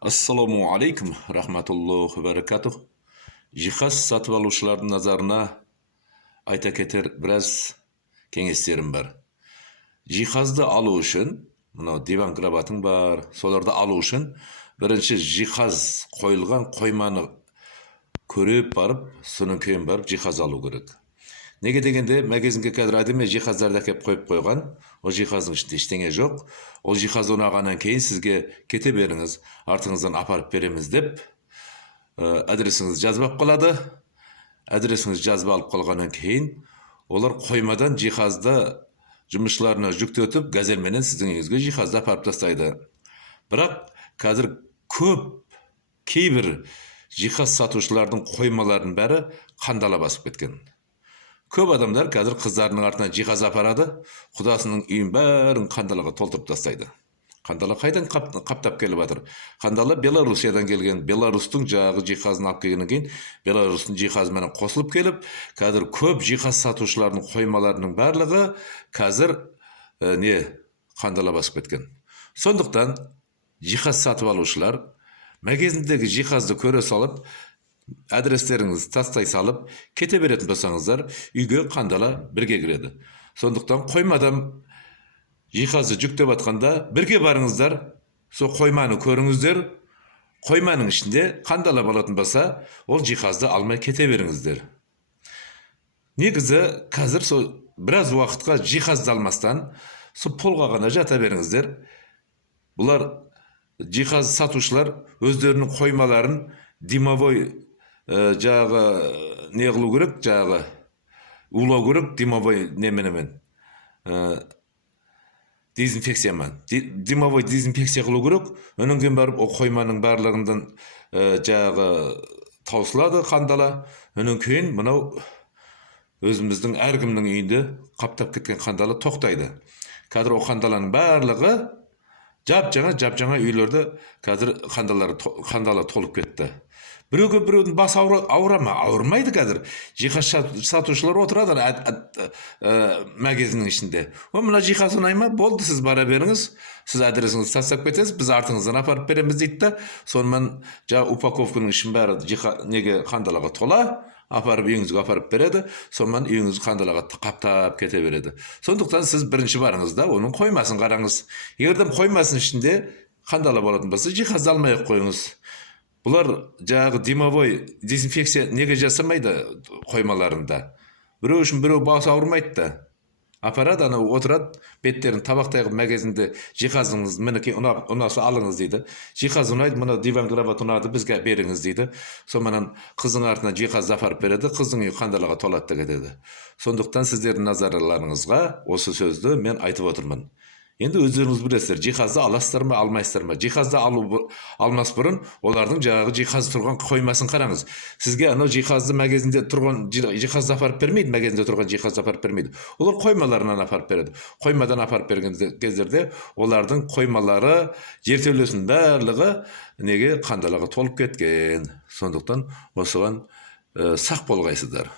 Assalomu alaykum, rahmatullohi va barakatuh. Jihaz sotib oluvchilarning nazarına ayta keter biraz kengeshlerim bor. Jihazni aluu uchun, mana divan krabating bor, solarda aluu uchun birinchi jihaz qo'yilgan qo'ymani ko'rib borib, so'ng keyin borib jihaz aluu kerak. Nega degende magazinga kadar ademi jihazlarda kelib qo'yib qo'ygan, o jihazning ichida hech narsa yo'q. O jihaz o'rnagandan keyin sizga kete beriniz, ortingizdan aparib beramiz deb adresingizni yozib olib qoladi. Adresingizni yozib olib qolgandan keyin ular qo'ymadan jihazda жұмысшыларына жүктетіп, газелменен сіздің үйіңізге жиһазды апарып тастайды. Бірақ қазір көп кейбір жиһаз сатушылардың қоймаларының бәрі қандала басып кеткен. Көп адамдар қазір қыздарының артынан жиһаз апарады, құдасының үйін бәрін қандалаға толтырып тастайды. Қандала қайдан қаптап келіп жатыр? Қандала Белоруссиядан келген, Беларустың жағы жиһазын алып келгеннен кейін Беларустың жиһазымен қосылып келіп, қазір көп жиһаз сатушылардың қоймаларының барлығы қазір қандала басып кеткен. Сондықтан жиһаз сатып алушылар магазиндегі жиһазды көре салып, адрестеріңізді тастай салып, кете беретін болсаңыздар, үйге қандала бірге кіреді. Сондықтан қоймадан жиһазды жүктеп атқанда бірге барыңыздар, сол қойманы көріңіздер. Қойманың ішінде қандала болатын болса, ол жиһазды алмай кете беріңіздер. Негізі қазір сол біраз уақытқа жиһазды алмастан, сол полға ғана жата беріңіздер. Бұлар жиһаз сатушылар өздерінің қоймаларын димовой жағы не қылу керек, жағы улау керек, димовой неменемен дезинфекциямен. Димовой дезинфекция қылу керек. Онан кейін барып, о қойманың барлығынан жағы таусылады қандала. Онан кейін мынау өзіміздің әркімнің үйінде қаптап кеткен қандала тоқтайды. Қазір о қандаланың барлығы жап-жаңа үйлерді қазір қандала толып кетті. Біреуге біреудің бас ауыра ма? Ауырмайды қазір. Жиһаз сатушылар отырады магазиннің ішінде. О, мына жиһаз ұнай ма? Болды, сіз бара беріңіз. Сіз адресіңізді тастап кетесіз, біз артыңыздан апарып береміз дейді да. Сонымен упаковканың ішін бәрі неге қандалаға тола, апарып үйіңізге апарып береді. Сонымен үйіңіз қандалаға қаптап кете береді. Сондықтан сіз бірінші барыңыз да, оның қоймасын қараңыз. Егерден қоймасын ішінде қандала болатын болса, жиһазды алмай қойыңыз. Бұлар жағы димовой дезинфекция неге жасамайды қоймаларында? Біреу үшін біреу басы ауырмайды да. Апарады, ана отырады, беттерін табақтай қылып магазинде жиһазыңыз мінекей ұнаса алыңыз дейді. Жиһаз ұнайды, мына диван кровать ұнады, бізге беріңіз дейді. Сонымен қыздың артына жиһазды апарып береді, қыздың үйі қандалаға толады кетеді. Сондықтан сіздердің назарларыңызға осы сөзді мен айтып отырмын. Енді өздеріңіз білесіздер, жиһазды аласыздар ма, алмайсыздар ма? Жиһазды алмас бұрын олардың жағы жиһаз тұрған қоймасын қараңыз. Сізге анау жиһазды магазинде тұрған жиһазды апарып бермейді, магазинде тұрған жиһазды апарып бермейді. Олар қоймаларынан апарып береді. Қоймадан апарып берген кездерде олардың қоймалары, жертөлесінің барлығы неге қандалаға толып кеткен. Сондықтан осыған сақ болғайсыздар.